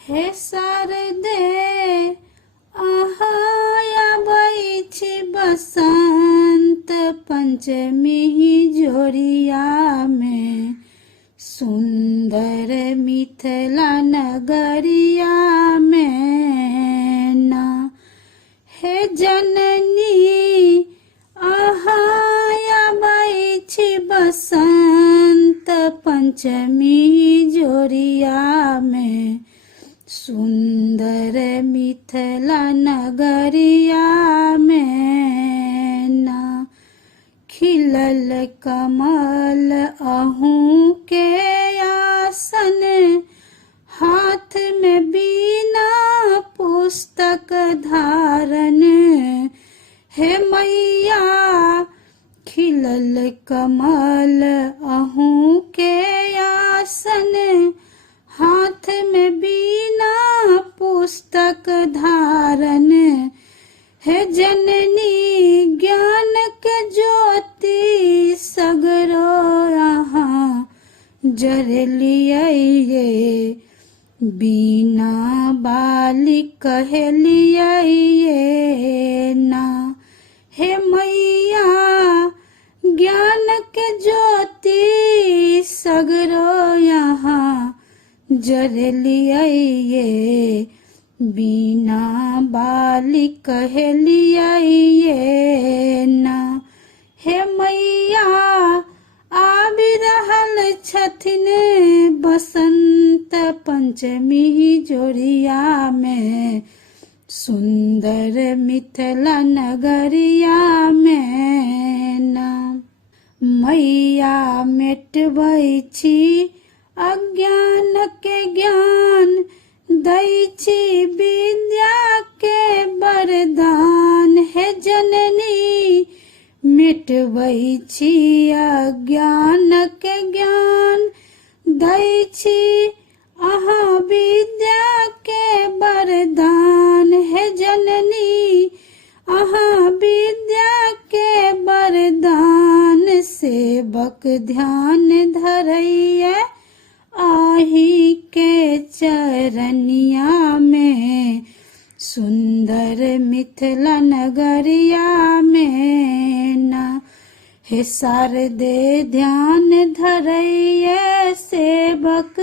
हे शारदे आहाया बैछि बसंत पंचमी जोरिया में सुंदर मिथिला नगरिया में ना। हे जननी आहाया बैछि बसंत पंचमी जोरिया में सुंदर मिथिला नगरिया में ना। खिलल कमल अहूँ के आसन हाथ में बीना पुस्तक धारण। हे मैया खिलल कमल अहूँ के आसन हाथ में बीना पुस्तक धारण। हे जननी ज्ञान के ज्योति सगरो यहाँ जरलिये बीना बाली कहलिये ना। हे मैया ज्ञान के ज्योति सगरो यहाँ जरलिये बीना बाली कहलिये ना। हे मैया आबि रहल छथिन बसंत पंचमी जोरिया में सुंदर मिथिला नगरिया में ना। मैया मिटबै छी अज्ञान के ज्ञान दै छी विद्या के वरदान। हे जननी मिटबै छी अज्ञान के ज्ञान दै छी अहाँ विद्या के वरदान। हे जननी अहाँ विद्या के वरदान सेवक ध्यान धरैया आही के चरनिया में सुंदर मिथिला नगरिया में ना। हे शारदे ध्यान धरैया सेवक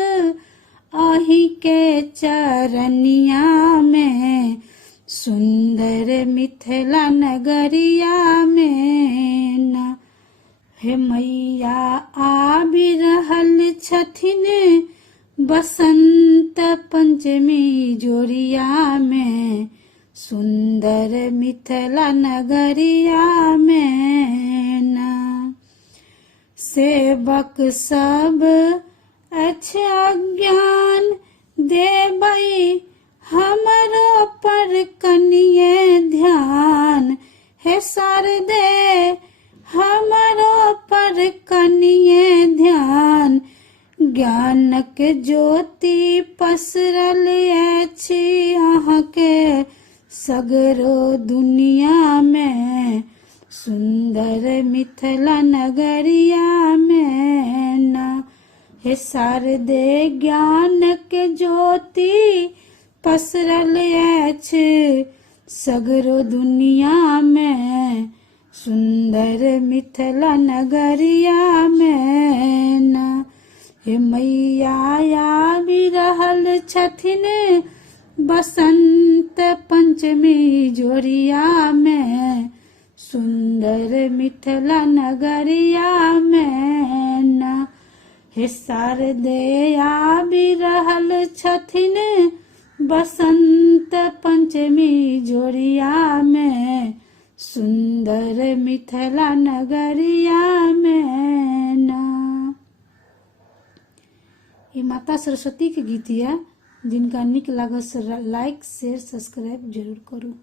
आही के चरनिया में सुंदर मिथिला नगरिया में ना। हे मैया आबि रहल छथिन बसंत पंचमी जोरिया में सुंदर मिथिला नगरिया में ना। सेवक सब अछि अज्ञान देबै हमरो पर कनिये ध्यान। हे शारदे हमरो पर कनिये ध्यान ज्ञानक ज्योति पसरल अछि अहाँके सगरो दुनिया में सुंदर मिथिला नगरिया में ना। हे शारदे ज्ञान के ज्योति पसरल अछि सगरो दुनिया में सुंदर मिथिला नगरिया में ना। हे मैया आबि रहल छथिन बसंत पंचमी जोरिया में सुंदर मिथिला नगरिया में ना। हे शारदे आबि रहल छथिन बसंत पंचमी जोरिया में सुंदर मिथिला नगरिया में ना। ये माता सरस्वती के गीत है, जिनका निक लागत लाइक शेयर सब्सक्राइब जरूर करू।